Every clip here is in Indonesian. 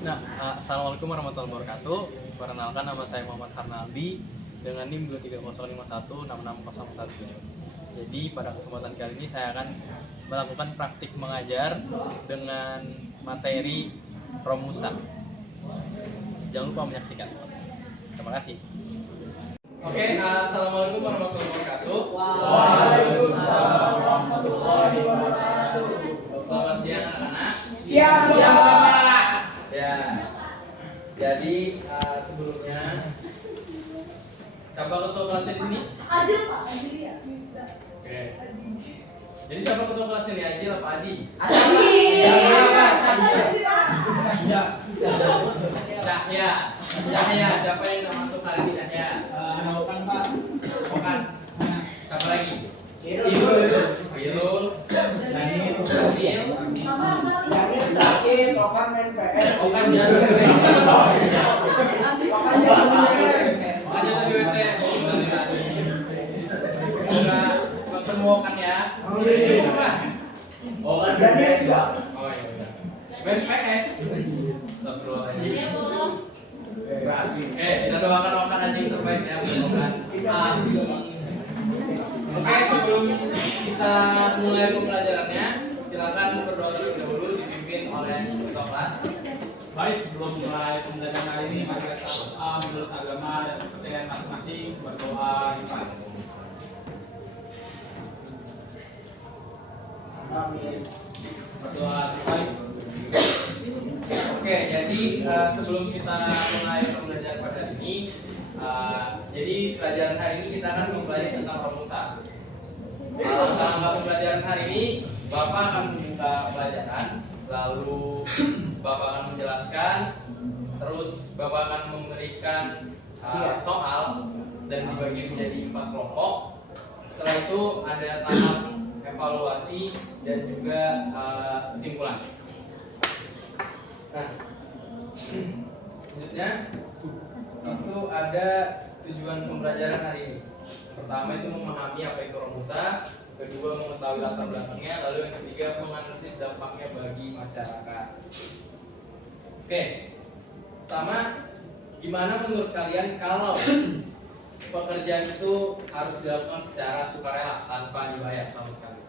Assalamualaikum warahmatullahi wabarakatuh. Perkenalkan, nama saya Muhammad Harnaldi dengan NIM 230516601. Jadi pada kesempatan kali ini saya akan melakukan praktik mengajar dengan materi Romusa. Jangan lupa menyaksikan. Terima kasih. Assalamualaikum warahmatullahi wabarakatuh. Waalaikumsalam warahmatullahi wabarakatuh. Selamat siang anak-anak. Siang, Bapak. Ya. Jadi sebelumnya siapa ketua kelasnya di sini? Ajil Pak, Ajil ya. Oke. Jadi siapa ketua kelasnya nih? Ajil apa Adi? Cahya. Siapa yang nggak masuk hari ini? Cahya. Okan, Pak. Okan. Siapa lagi? Irul. Daniel. Mama Sakit, Okan main PS. Okan jangan Okan jangan PS. aja tadi WC. Enggak semua Okan ya. Okan. Okan Daniel juga. Oh iya udah. Main PS. Astagfirullahaladzim. Kita doakan Okan aja yang terbaik ya buat Okan. Oke, sebelum kita mulai pembelajarannya, silakan berdoa terlebih dahulu dipimpin oleh ketua kelas. Baik, sebelum mulai pembelajaran hari ini, mari kita berdoa menurut agama dan kepercayaan masing-masing. Berdoa di pagi. Amin. Berdoa selesai. Oke, jadi sebelum kita mulai pembelajaran pada hari ini, jadi pelajaran hari ini kita akan mempelajari tentang Romusa. Langkah pembelajaran hari ini, Bapak akan membuka pelajaran, lalu Bapak akan menjelaskan, terus Bapak akan memberikan soal dan dibagi menjadi 4 kelompok. Setelah itu ada tahap evaluasi dan juga kesimpulan. Nah, selanjutnya itu ada tujuan pembelajaran hari ini. Pertama itu memahami apa itu Romusa, kedua mengetahui latar belakangnya, lalu yang ketiga menganalisis dampaknya bagi masyarakat. Oke, pertama, gimana menurut kalian kalau pekerjaan itu harus dilakukan secara sukarela tanpa dibayar sama sekali?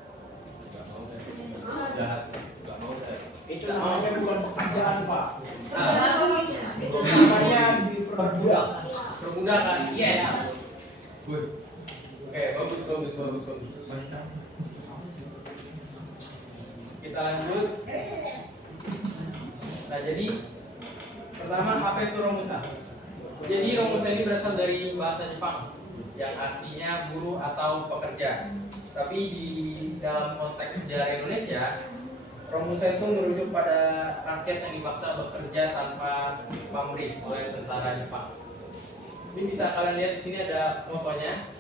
Gak mau. Itu namanya bukan pekerjaan, Pak. Itu Namanya diperbudak. Perbudakan. Yes. Oke, bagus. Kita lanjut. Nah, jadi pertama apa itu Romusa? Jadi Romusa ini berasal dari bahasa Jepang yang artinya buruh atau pekerja. Tapi di dalam konteks sejarah Indonesia, Romusa itu merujuk pada rakyat yang dipaksa bekerja tanpa pamrih oleh tentara Jepang. Ini bisa kalian lihat di sini ada fotonya.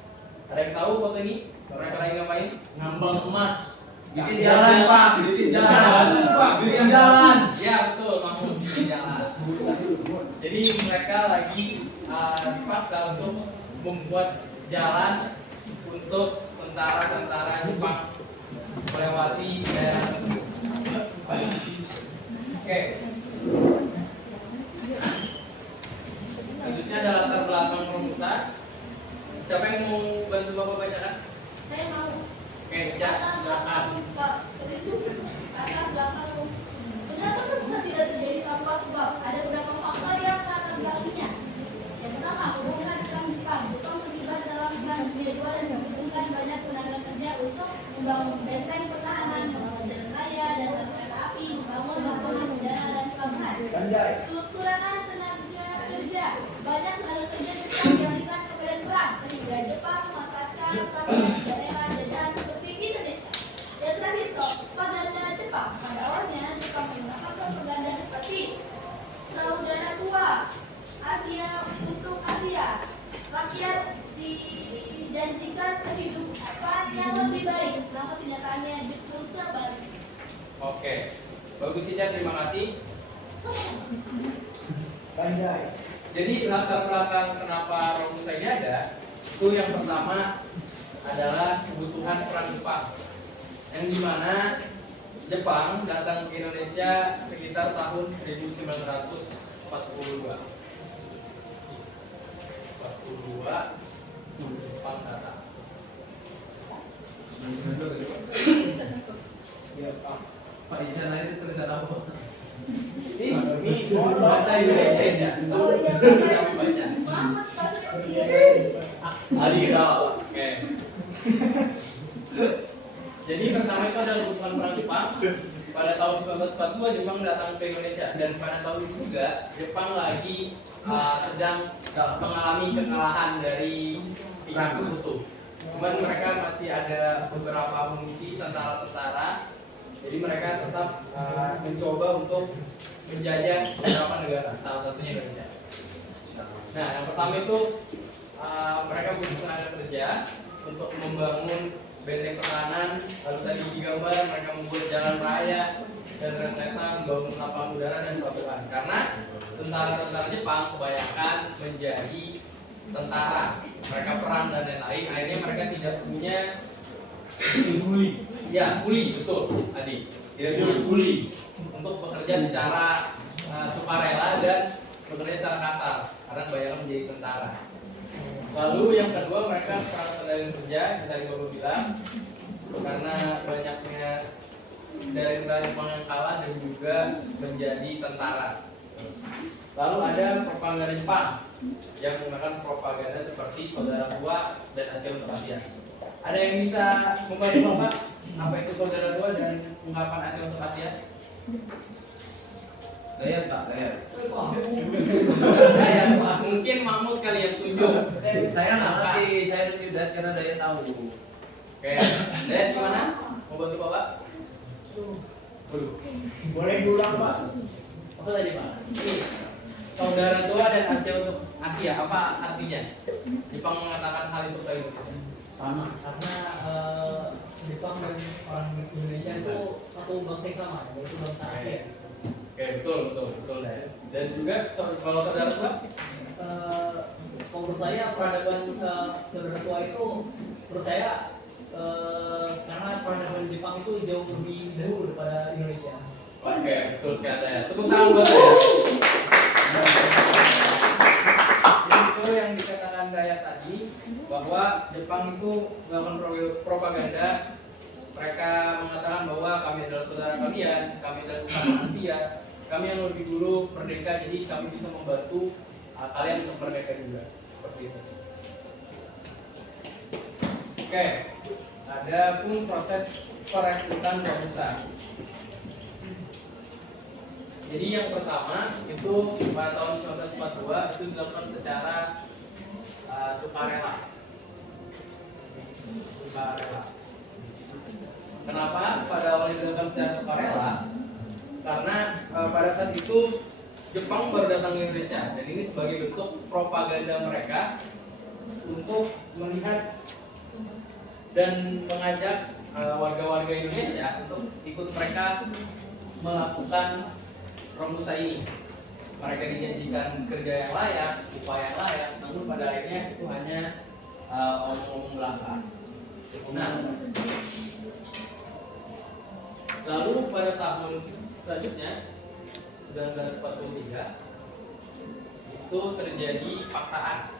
Ada yang tahu foto ini? Mereka lagi ngapain? Ngambang emas. Bikin jalan, Pak. Bikin jalan. Ya betul, Mahmud, di jalan. Jadi mereka lagi dipaksa untuk membuat jalan untuk tentara-tentara Jepang melewati daerah tersebut. Oke. Selanjutnya ada latar belakang Romusa. Siapa yang mau bantu Bapak bacakan? saya mau. Oke, Cak, silakan. Pak, itu latar belakang. Kenapa Romusa tidak terjadi tanpa sebab? Ada beberapa faktor yang melatar belakanginya. Yang pertama, hubungan Jepang. Jepang terlibat dalam perang dunia II dan menghubungkan banyak tenaga kerja untuk membangun benteng pertahanan, membangun jalan raya dan kereta api, membangun lapangan udara dan pelabuhan. Kekurangan tenaga kerja, banyak tenaga kerja Jepang dialihkan ke medan perang sehingga Jepang memanfaatkan perang di daerah jajahan seperti Indonesia. Dan terakhir, propaganda Jepang. Pada awalnya Jepang menggunakan propaganda seperti saudara tua Asia untuk Asia. Rakyat dijanjikan kehidupan yang lebih baik, namun kenyataannya justru sebaliknya. Oke. Bagus Ica, terima kasih. Banjai. Jadi latar belakang kenapa Romusa ini ada, itu yang pertama adalah kebutuhan perang Jepang, yang dimana Jepang datang ke Indonesia sekitar tahun 1942. Jepang datang. Ya, Pak. Pak Ijan itu tulisan apa? Ini bahasa Indonesia ya. Oh iya, Siapa baca? Selamat bahasa Ali kita. Oke. Jadi pertama itu adalah kebutuhan perang Jepang. Pada tahun 1942 Jepang datang ke Indonesia dan pada tahun itu juga Jepang lagi sedang mengalami kekalahan dari pihak sekutu. Cuman mereka masih ada beberapa amunisi tentara-tentara. Jadi mereka tetap mencoba untuk menjajah beberapa negara, salah satunya Indonesia. Nah, yang pertama itu mereka butuh tenaga kerja untuk membangun benteng pertahanan, lalu tadi digambar mereka membuat jalan raya dan rel kereta, membangun lapangan udara dan pelabuhan. Karena tentara-tentara Jepang kebanyakan menjadi tentara, mereka perang dan lain-lain. Akhirnya mereka tidak punya Kuli. ya kuli, betul tadi tidak punya kuli untuk bekerja secara sukarela dan bekerja secara kasar karena kebanyakan menjadi tentara. Lalu yang kedua mereka perang tenaga kerja, tadi Bapak bilang, karena banyaknya dari Jepang yang kalah dan juga menjadi tentara. Lalu ada propaganda Jepang yang menggunakan propaganda seperti saudara tua dan Asia untuk Asia. Ada yang bisa membantu Bapak apa itu saudara tua dan ungkapan Asia untuk Asia? Dayat Pak, Dayat. Saya mungkin Mahmud kali yang tunjuk. Saya nggak ngerti, saya tunjuk Dayat karena Dayat tahu. Oke, Dayat gimana? Mau bantu Bapak? Waduh. Boleh diulang, Pak? Apa tadi Pak? Saudara tua dan Asia untuk Asia, apa artinya? Jepang mengatakan hal itu ke Indonesia. Sama. Karena Jepang dan orang Indonesia itu satu bangsa yang sama, yaitu bangsa Asia. Oke, betul Dayat. Dan juga kalau saudara tua, Kalau menurut saya peradaban saudara tua itu menurut saya karena peradaban Jepang itu jauh lebih dahulu daripada Indonesia. oke, betul sekali Dayat. Tepuk tangan buat Dayat. Jadi itu yang dikatakan Dayat tadi bahwa Jepang itu melakukan propaganda. Mereka mengatakan bahwa kami adalah saudara kalian, kami adalah sesama Asia, kami yang lebih dulu merdeka, jadi kami bisa membantu kalian untuk merdeka juga. Seperti itu. Oke, ada pun proses perekrutan Romusa. Jadi yang pertama itu pada tahun 1942 itu dilakukan secara sukarela. Kenapa pada awal dilakukan secara sukarela? Karena pada saat itu Jepang baru datang ke Indonesia dan ini sebagai bentuk propaganda mereka untuk melihat dan mengajak warga-warga Indonesia untuk ikut mereka melakukan Romusa ini. Mereka dijanjikan kerja yang layak, upah yang layak, namun pada akhirnya itu hanya omong-omong belaka. Nah, lalu pada tahun selanjutnya 1943 itu terjadi paksaan.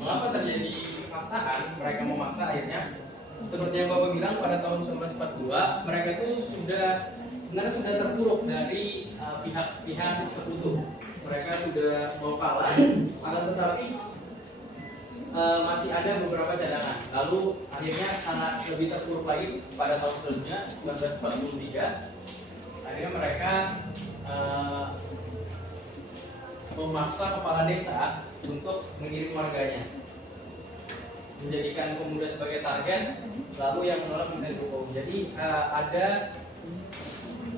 Mengapa terjadi paksaan? Mereka memaksa akhirnya. Seperti yang Bapak bilang pada tahun 1942 mereka itu sebenarnya sudah terpuruk dari pihak sekutu. Mereka sudah mau kalah, akan tetapi masih ada beberapa cadangan. Lalu akhirnya sangat lebih terpuruk lagi pada tahun selanjutnya 1943. Akhirnya mereka memaksa kepala desa untuk mengirim warganya, menjadikan pemuda sebagai target, lalu yang menolak bisa didukung. Jadi ada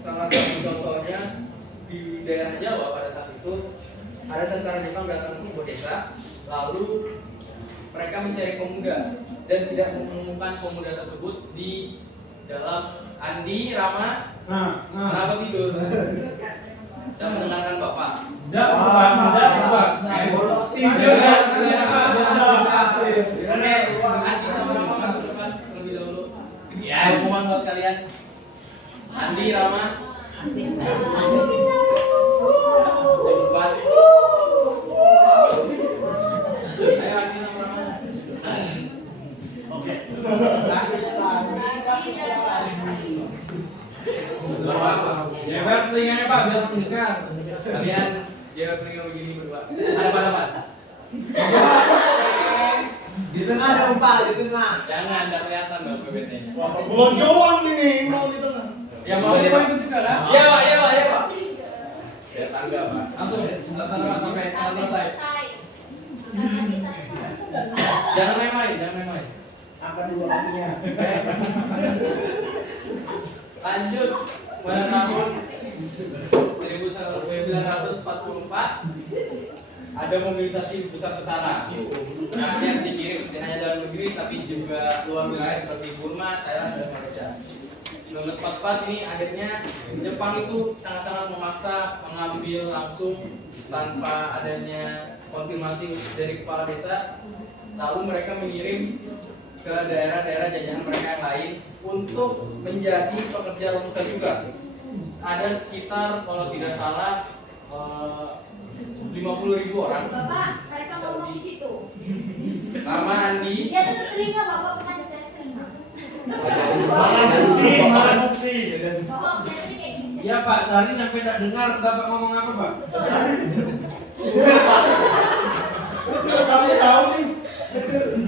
salah satu contohnya di daerah Jawa pada saat itu ada tentara Jepang datang ke sebuah desa, lalu mereka mencari pemuda dan tidak menemukan pemuda tersebut di dalam. Andi, Rama, kenapa tidur? Tidak mendengarkan Bapak. Tidak berubah. Andi sama Rama masuk depan terlebih dahulu. Andi, Rama. Empat. Ayo Andi sama Rama. Oke. Kasus Jewer telinganya Pak biar mendengar. Kalian jawab telinga begini berdua. Ada pada. Di tengah dong Pak, di tengah. Jangan, tidak kelihatan loh PPT-nya. Loncoan ini mau di tengah. Yang mau ikut juga kan? Iya Pak, iya Pak, iya Pak. Biar tangga Pak. Langsung rata-rata sampai selesai. Jangan main-main, jangan main-main. Angkat dua kakinya. Lanjut pada tahun 1944 ada mobilisasi besar-besaran. Yang dikirim tidak hanya dalam negeri tapi juga luar wilayah seperti Burma, Thailand dan Malaysia. 1944 ini akhirnya Jepang itu sangat-sangat memaksa mengambil langsung tanpa adanya konfirmasi dari kepala desa. Lalu mereka mengirim ke daerah-daerah jajahan mereka yang lain untuk menjadi pekerja rumah juga. Ada sekitar kalau tidak salah 50.000 orang. Bapak, mereka ngomong di situ. Rama, Andi. Dia tutup telinga, Bapak pernah dekat telinga. Mana bukti? Bapak punya telinga kayak gini. Iya Pak, Sari sampai tak dengar Bapak ngomong apa Pak? Kamu tahu nih.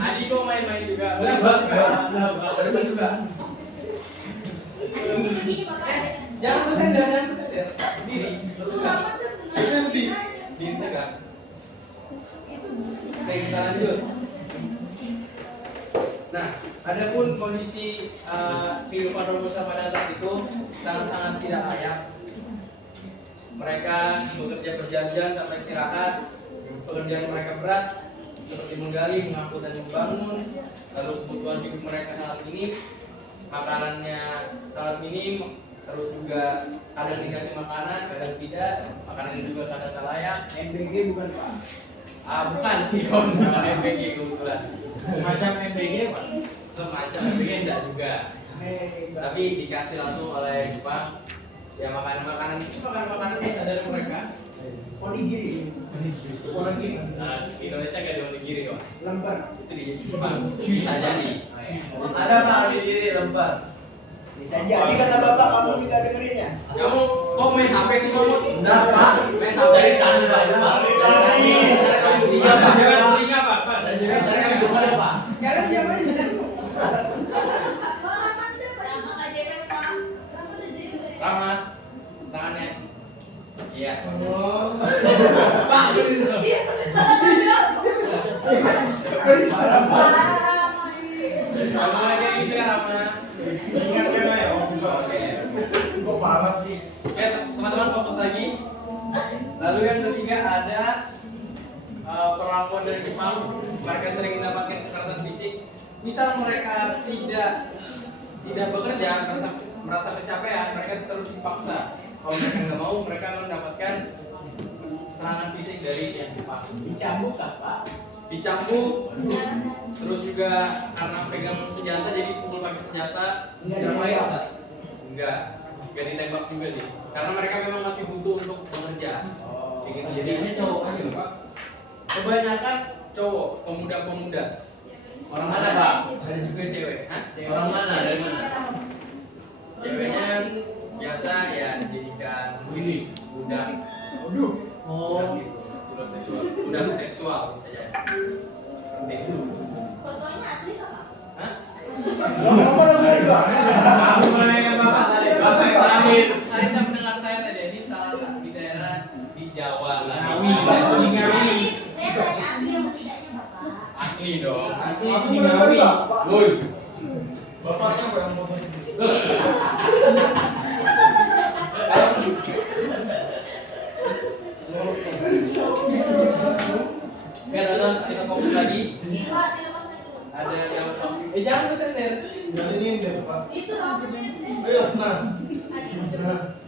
Adi kok main-main juga. Lah, Bapak. Barusan juga. Ada yang begini, Bapak. Jangan bersender, jangan bersender. Diri. Tuh, Bapak tuh Senti. Diri tegak. Oke, kita lanjut. Nah, adapun kondisi kehidupan Robusta pada saat itu sangat-sangat tidak layak. Mereka bekerja berjam-jam tanpa istirahat. Pekerjaan mereka berat, seperti menggali, mengangkut dan membangun. Lalu kebutuhan hidup mereka sangat minim, makanannya sangat minim. Terus juga kadang dikasih makanan, kadang tidak. Makanannya juga kadang tak layak. MBG bukan Pak. Bukan sih, bukan MPG kebetulan. Semacam MBG Pak. Semacam MPG enggak juga. Tapi dikasih langsung oleh Jepang. Ya makanan-makanan itu makanan-makanan biasa dari mereka. Onigiri. Onigiri. Indonesia gak ada onigiri kok. Lembar. Itu di Jepang. Bisa jadi. Ada Pak di diri lembar. Bisa jadi kata Bapak kamu tidak dengerinnya. Kamu kok main HP sih kamu? Enggak Pak. Main HP. Dari tadi Pak, itu Pak. Dari tadi. Dari kami bertiga Pak. Jewer telinga Pak. Pak. Dari kami bertiga Pak. Sekarang siapa ini? Bapak Rahmat tuh Rahmat aja ya, Pak. Rahmat aja ya. Rahmat, tangannya. Iya. Pak, Iya, salah aja. Rahmat ini. Kamu lagi gitu ya Rahmat. Ingatnya lah ya. Oke. Kok parah sih? Oke, teman-teman fokus lagi. Lalu yang ketiga ada perlakuan dari Jepang. Mereka sering mendapatkan kekerasan fisik. Misal mereka tidak bekerja, merasa kecapean, mereka terus dipaksa. Kalau mereka nggak mau, mereka akan mendapatkan serangan fisik dari yang Jepang. Dicambuk kah Pak? Dicambuk, terus juga karena pegang senjata jadi pukul pakai senjata. Enggak Siapa ditembak. yang enggak ditembak juga sih. Karena mereka memang masih butuh untuk bekerja. Kayak gitu. Jadi Ini cowok aja Pak. kebanyakan cowok, pemuda-pemuda. Orang mana Pak? Ada juga cewek. Hah? Orang mana? Dari mana? Ceweknya biasa ya dijadikan ini budak. Aduh. Budak gitu. Budak seksual bisa jadi. Seperti itu. Fotonya asli sama. Hah? Kamu Bukan yang Bapak tadi, Bapak yang terakhir. Saya tidak mendengar saya tadi. Ini salah satu di daerah di Jawa. Ngawi, saya di Ngawi. Saya tanya asli yang tidaknya Bapak. Asli dong. Asli Aku di benar Ngawi. Bapak. Woi. Bapaknya apa yang foto itu? Oke, dalam kita fokus lagi. Iya, Pak, tidak pas itu. Ada yang jangan bersender. Yang ini deh Pak. Itu rambutnya sendiri. Ayo, nah.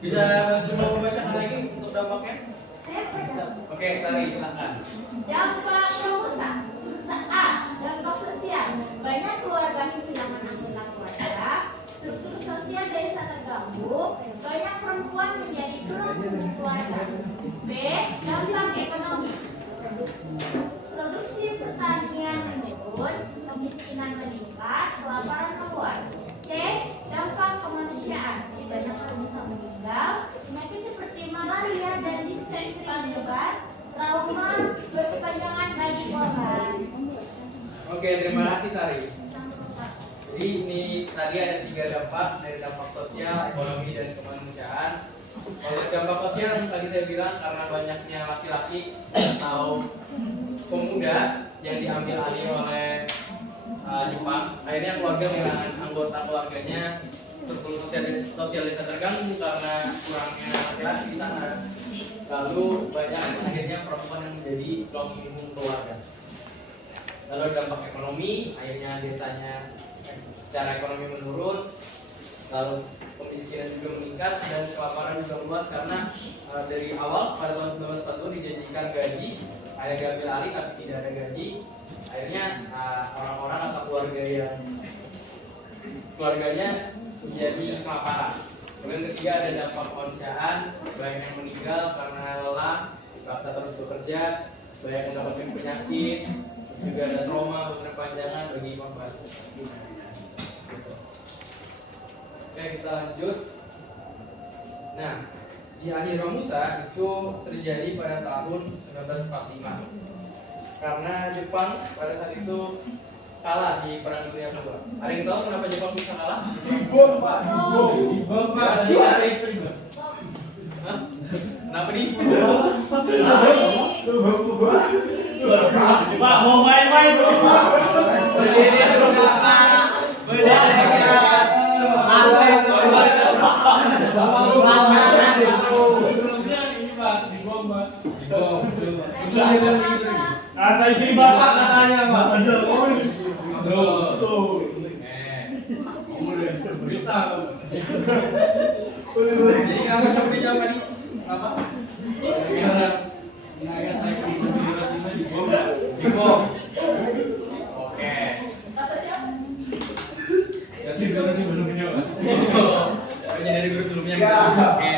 Bisa cuma membacakan lagi untuk dampaknya. Saya baca. Oke, Sari silakan. Dampak Robusta. Saat dampak sosial, banyak keluarga kehilangan anggota keluarga, struktur sosial desa terganggu, banyak perempuan menjadi tulang keluarga. B. Dampak ekonomi. Produksi pertanian menurun, kemiskinan meningkat, kelaparan meluas. C. Dampak kemanusiaan. Banyak manusia meninggal, penyakit seperti malaria dan disenteri menyebar, trauma berkepanjangan bagi korban. Oke, terima kasih Sari. Jadi ini tadi ada 3 dampak dari dampak sosial, ekonomi, dan kemanusiaan. Kalau dampak sosial yang tadi saya bilang karena banyaknya laki-laki atau pemuda yang diambil alih oleh Jepang, akhirnya keluarga kehilangan anggota keluarganya, terus sosialisasi terganggu karena kurangnya laki-laki di sana. Lalu banyak akhirnya perempuan yang menjadi tulang punggung keluarga. Lalu dampak ekonomi, akhirnya desanya secara ekonomi menurun, lalu kemiskinan juga meningkat dan kelaparan juga meluas karena dari awal pada tahun 1940 dijanjikan gaji, ada diambil alih tapi tidak ada gaji. Akhirnya orang-orang atau keluarganya menjadi kelaparan. Kemudian ketiga ada dampak kemanusiaan, banyak yang meninggal karena lelah, terpaksa terus bekerja, banyak yang mendapatkan penyakit, juga ada trauma berkepanjangan bagi korban. Oke, kita lanjut. Nah, di akhir Romusa itu terjadi pada tahun 1945 karena Jepang pada saat itu kalah di Perang Dunia Kedua. Ada yang tahu kenapa Jepang bisa kalah? Dibom, Pak. Dibom, Pak. Hah? Kenapa di? Pak mau main-main belum, Pak? Berdiri dulu, Pak. Berdiri. Asli. Sebelumnya ini Pak, dibom Pak. Dibom. Kata istri bapak katanya, Pak. Betul. Kamu udah berita. Jadi kenapa coba dijawab tadi? Kenapa? Gara-gara Nagasaki sama Hiroshima dibom. Dibom. Oke. Kata siapa? Jadi guru sebelumnya Pak. Hanya dari guru sebelumnya. Ya. Oke.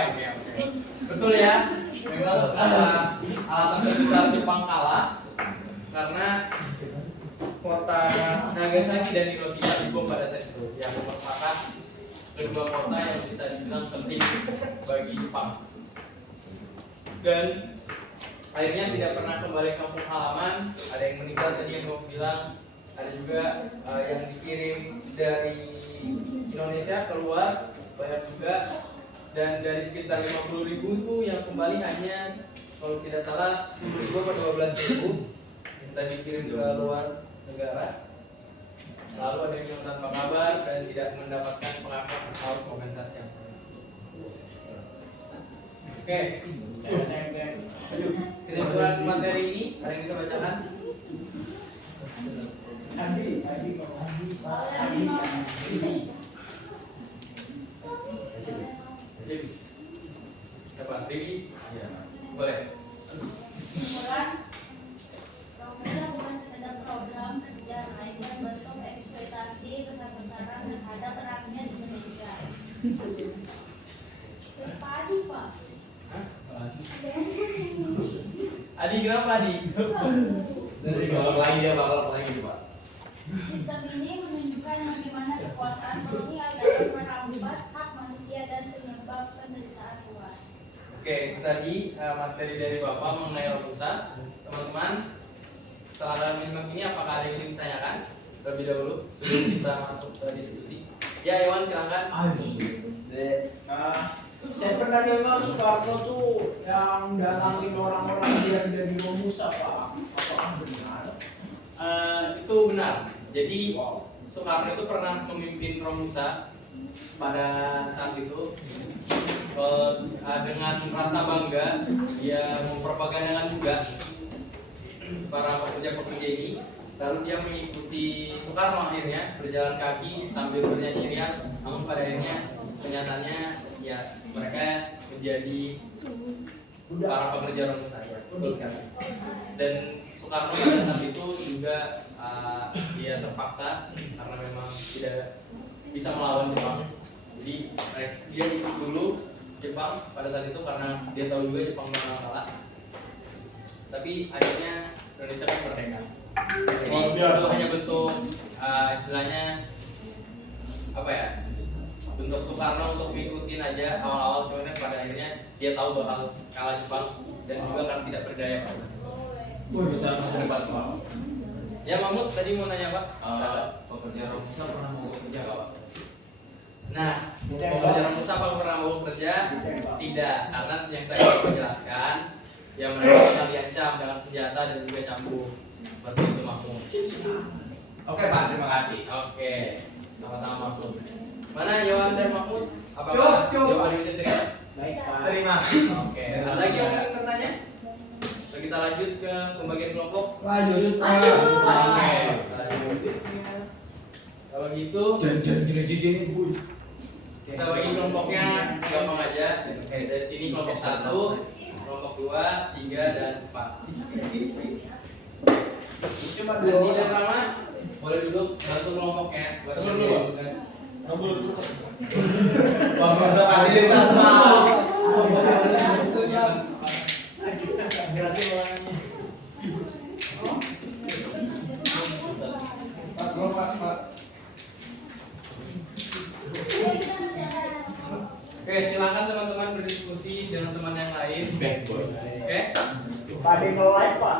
Betul ya. Memang alasan terbesar Jepang kalah karena kota Nagasaki dan Hiroshima dibom pada saat itu, yang merupakan kedua kota yang bisa dibilang penting bagi Jepang. Dan akhirnya tidak pernah kembali ke kampung halaman. Ada yang meninggal tadi yang gue bilang, ada juga yang dikirim dari Indonesia keluar banyak juga, dan dari sekitar 50.000 itu yang kembali hanya kalau tidak salah 10.000 atau 12.000 yang tadi dikirim ke luar negara. Lalu ada yang hilang tanpa kabar dan tidak mendapatkan pengakuan atau kompensasi yang Oke. Kesimpulan materi ini ada yang bisa bacakan? Adi. Siapa? Rivi? Iya. Boleh. Kesimpulan, Romusa bukan sekedar program kerja, melainkan bentuk eksploitasi besar-besaran terhadap rakyat Indonesia. Padi, Pak. Adi, kenapa Adi? Dari balap lagi Pak. Sistem ini menunjukkan bagaimana kekuasaan koloni akan merampas hak manusia dan penyebab penderitaan luas. Oke, itu tadi materi dari Bapak mengenai Romusa. Teman-teman, setelah kalian menyimak ini, apakah ada yang ingin ditanyakan terlebih dahulu sebelum kita masuk ke diskusi? Ya, Iwan silakan. Saya pernah dengar Soekarno tuh yang dalangin orang-orang biar jadi Romusa, Pak. Apakah benar? Itu benar. Jadi Soekarno itu pernah memimpin Romusa pada saat itu. Dengan rasa bangga dia mempropagandakan juga para pekerja-pekerja ini. Lalu dia mengikuti Soekarno akhirnya berjalan kaki sambil bernyanyi riang. Namun pada akhirnya kenyataannya ya mereka menjadi para pekerja Romusa. Betul sekali. Dan Soekarno pada saat itu juga dia terpaksa karena memang tidak bisa melawan Jepang. Jadi dia ikut dulu Jepang pada saat itu karena dia tahu juga Jepang bakal kalah. Tapi akhirnya Indonesia kan merdeka. Jadi itu hanya bentuk istilahnya apa ya? Bentuk Soekarno untuk ngikutin aja awal-awal, cuman pada akhirnya dia tahu bakal kalah Jepang dan juga kan tidak berdaya. Bisa berdebat Pak. Ya Mahmud tadi mau nanya Pak. Pekerja Romusa pernah mau kerja nggak Pak? Nah, pekerja Romusa apa pernah mau kerja? Tidak, karena yang tadi saya jelaskan, yang mereka bakal diancam dengan senjata dan juga cambuk. Seperti itu Mahmud. Oke Pak, terima kasih. Oke, sama-sama Mahmud. Mana Yohan dan Mahmud? Apakah jawaban ini diterima? Baik, Pak. Terima. Oke, ada lagi yang ingin bertanya? Kita lanjut ke pembagian kelompok. Lanjut. Oke, selanjutnya. Kalau gitu, kita bagi kelompoknya gampang aja. Oke, dari sini kelompok 1, kelompok 2, 3, dan 4. Cuma Dandi dan Rama boleh duduk bantu kelompoknya. Fasilitas Oke, silakan teman-teman berdiskusi dengan teman yang lain. Oke. Tadi nge-live, Pak.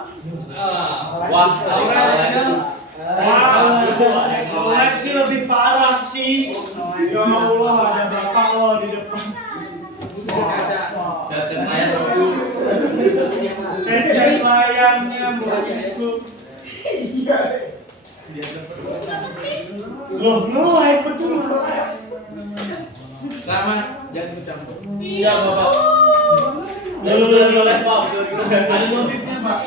Wah, Aura ada. Live sih lebih parah sih. Ya Allah, ada bapak lo di depan. Datang layar bosku. Dari layarnya bosku. Loh, nge-live betul. Selamat, jangan bercampur. Iya, Bapak. Lalu nge-live, Pak. Ada notifnya, Pak.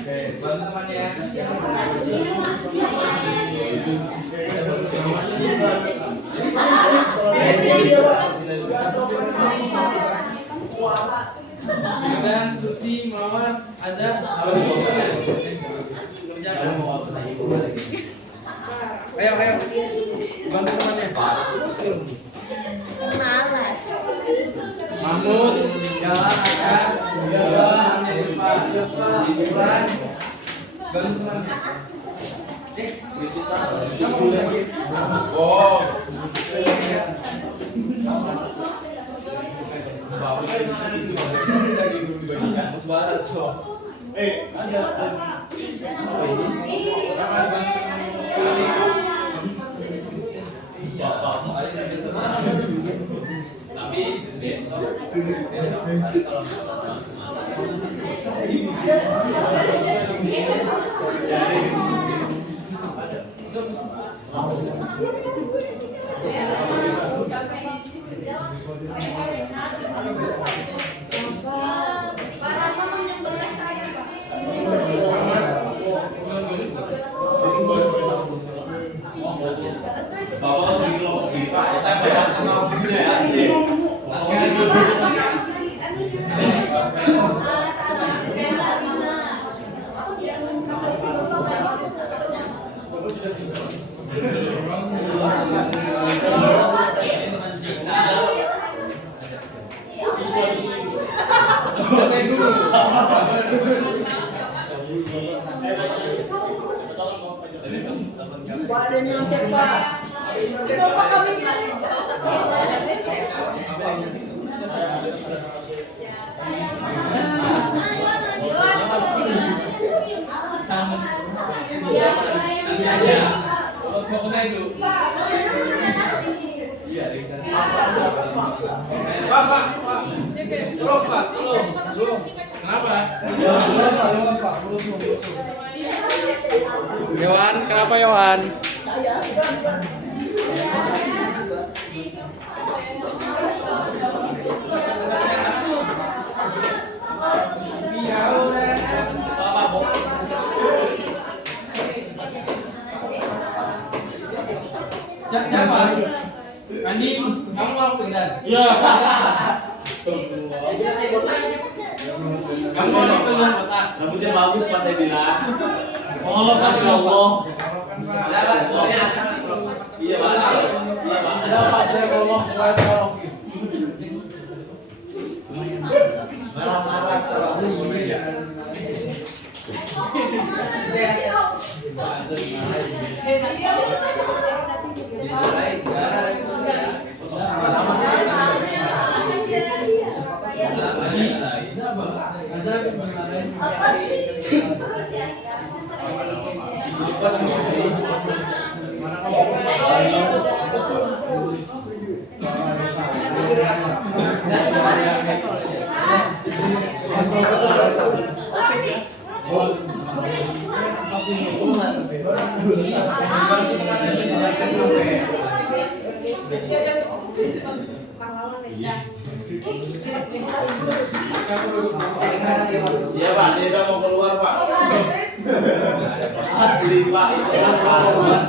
Oke, bantu teman ya. Dan Susi, Mawar, Azhar, ayo, bantu temannya. Malas. Mahmud, jalan aja. Jalannya di depan. Isuran. Bantu temannya. Oh. Tapi besok hari kalau Para mamang yang belas saya, Pak. Bapak sering kelompok sih Pak. saya bayar kenal ya. Pak, ada nyontek, Pak. Bapak kami Terus mau ke dulu. Iya, Pak. Tolong. Kenapa? Yohan, kenapa Yohan? Siapa? Andi, kamu mau pindah? Iya. Kamu mau pindah kota? Rambutnya bagus Pak saya bilang. Oh, Masya Allah. Ada Pak, sebenarnya ada. Iya Pak. Iya Pak. Ada Pak, saya ngomong supaya saya oke. Marah-marah sama Bu ya. Apa sih? Iya Pak, dia mau keluar Pak. Asli Pak, itu Pak.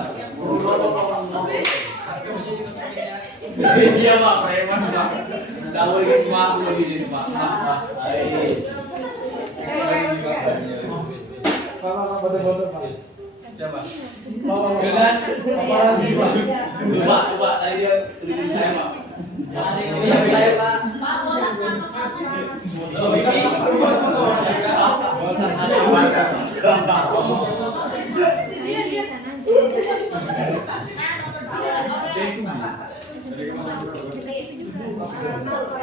Iya Pak, preman Pak. Enggak boleh kasih masuk lagi ini Pak. Pak, foto-foto Pak. Coba. Dengan paparazzi Pak. Coba, tadi dia tulisin saya Pak. Jangan ada yang lihat saya Pak. Pak, botak Oh, ini buat foto orang juga. Ada dia.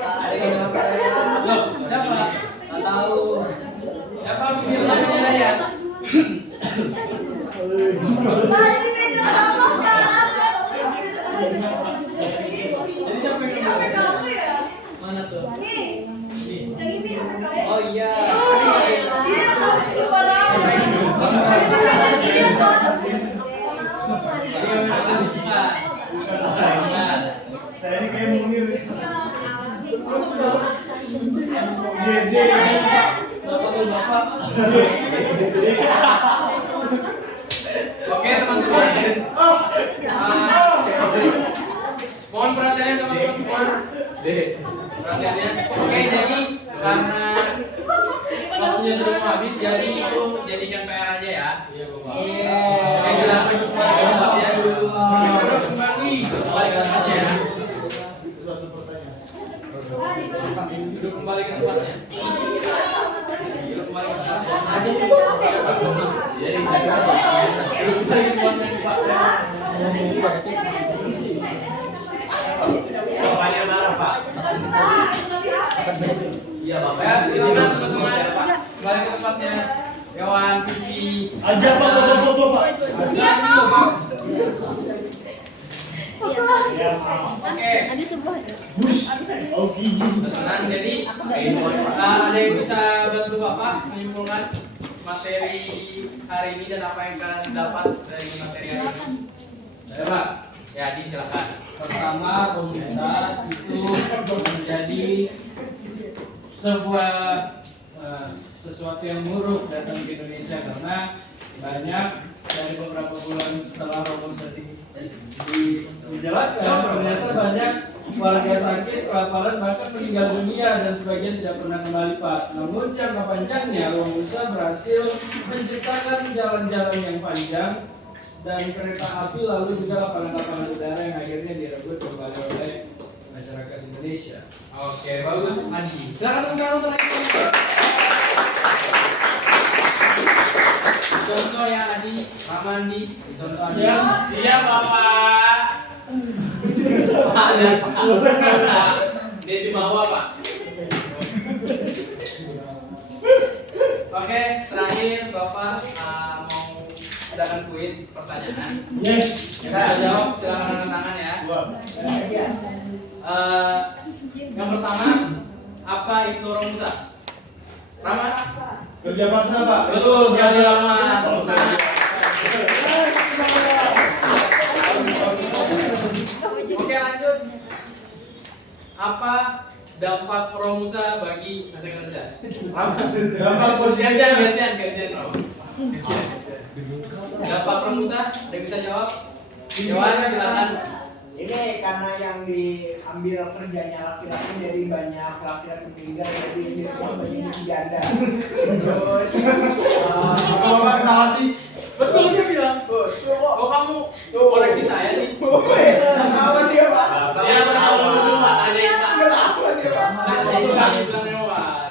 Ada yang Loh, siapa? nggak tahu. Siapa bikin namanya ya? Pak, ini meja apa kan? Jadi siapa yang Ini HP kamu ya? Mana tuh? Nih. Yang ini HP kamu. Oh iya. Ini yang keluar apa? Ini Saya ini kayak Munir nih. Oke teman-teman. Mohon perhatiannya teman-teman semua. Perhatiannya. Oke, jadi karena waktunya sudah mau habis, jadi itu jadikan PR aja ya. Oke, silakan kembali ke tempatnya. Kembali ke tempatnya ya. Duduk kembali ke tempatnya. Duduk kembali ke tempatnya. Jadi duduk kembali ke tempatnya Pak. Bapaknya marah Pak. Iya Bapak. Ya, silakan teman-teman. Kembali ke tempatnya. Kawan Pipi. Ajak Pak foto-foto Pak. Ya, Oke. Ada sebuah. Oke. Tenang, jadi ada yang bisa bantu Bapak menyimpulkan materi hari ini dan apa yang kalian dapat dari materi hari ini? Saya Pak. Ya, Adi silakan. Pertama, pemirsa itu menjadi sebuah sesuatu yang buruk datang ke Indonesia karena banyak dari beberapa bulan setelah Romusa dijalankan ternyata banyak warga sakit, kelaparan, bahkan meninggal dunia dan sebagian tidak pernah kembali Pak. Namun jangka panjangnya Romusa berhasil menciptakan jalan-jalan yang panjang dan kereta api, lalu juga lapangan-lapangan udara yang akhirnya direbut kembali oleh masyarakat Indonesia. Oke, bagus Adi. Silakan tepuk tangan untuk lagi. Contoh ya Adi, Mama Andi, contoh Adi. Siap Bapak. Ada Pak. Dia di bawah Pak. Oke, terakhir Bapak mau adakan kuis pertanyaan. Yes. Kita jawab, silakan angkat tangan ya. Yang pertama, apa itu Romusa? Rama? Kerja paksa Pak. Betul sekali Rama. Tepuk tangan. Oke, lanjut. Apa dampak Romusa bagi bahasa Indonesia? Rama. Dampak positif. Gantian Rama. Dampak Romusa, ada yang bisa jawab? Jawabannya silakan. Ini karena yang diambil kerjanya laki-laki, jadi banyak laki-laki meninggal, jadi ini semua banyak janda. Terus Bapak ketawa sih. Betul dia bilang. Oh kamu koreksi saya nih. Kenapa dia Pak? Dia tahu dulu Pak, tanyain Pak. Kenapa dia Pak? Kan itu kami bilang Yowan.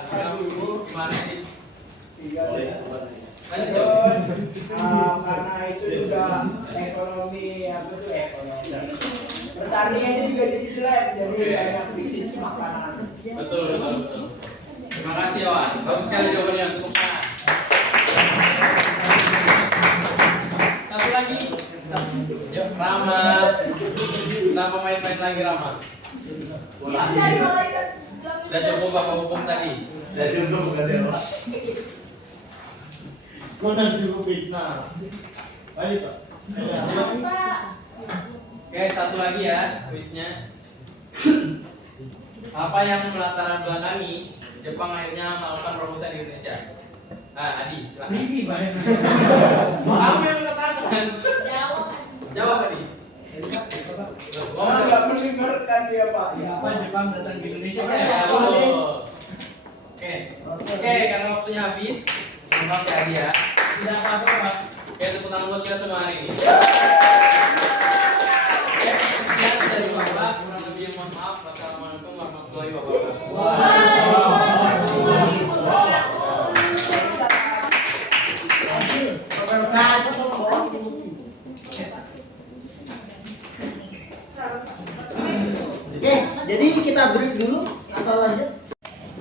Gimana sih? Terus karena itu juga ekonomi apa tuh ekonomi pertaniannya juga jadi jelek, jadi Oke. banyak krisis makanan. Betul. Terima kasih Yowan. Bagus sekali jawabannya. Tepuk tangan. Satu lagi. Yuk Rama. Kenapa main-main lagi Rama? Cari malaikat. Udah cukup apa hukum tadi? Jadi untuk bukan dia Pak. Kau nanti cukup fitnah. Ayo Pak. Jangan, Pak. Oke, satu lagi ya kuisnya. Apa yang melatar belakangi Jepang akhirnya melakukan Romusa di Indonesia? Adi, silakan. Ini banyak. Kamu yang katakan. Jawab Adi. Oh, nggak mendengarkan dia Pak. Ya. Apa Jepang datang ke Indonesia? Ya, betul. Oke, karena waktunya habis. Maaf ya Adi ya. Tidak apa-apa, Pak. Oke, tepuk tangan buat kita semua hari ini. Sekian dari Bapak, kurang lebih mohon maaf. Wassalamualaikum warahmatullahi wabarakatuh. Warahmatullahi wabarakatuh. Oke, jadi kita break dulu atau lanjut?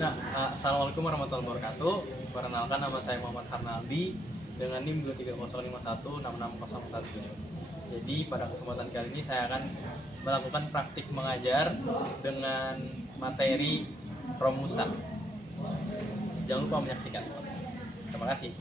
Nah, assalamualaikum warahmatullahi wabarakatuh. Perkenalkan nama saya Muhammad Harnaldi dengan NIM 23051660117. Jadi pada kesempatan kali ini saya akan melakukan praktik mengajar dengan materi Romusa. Jangan lupa menyaksikan. Terima kasih.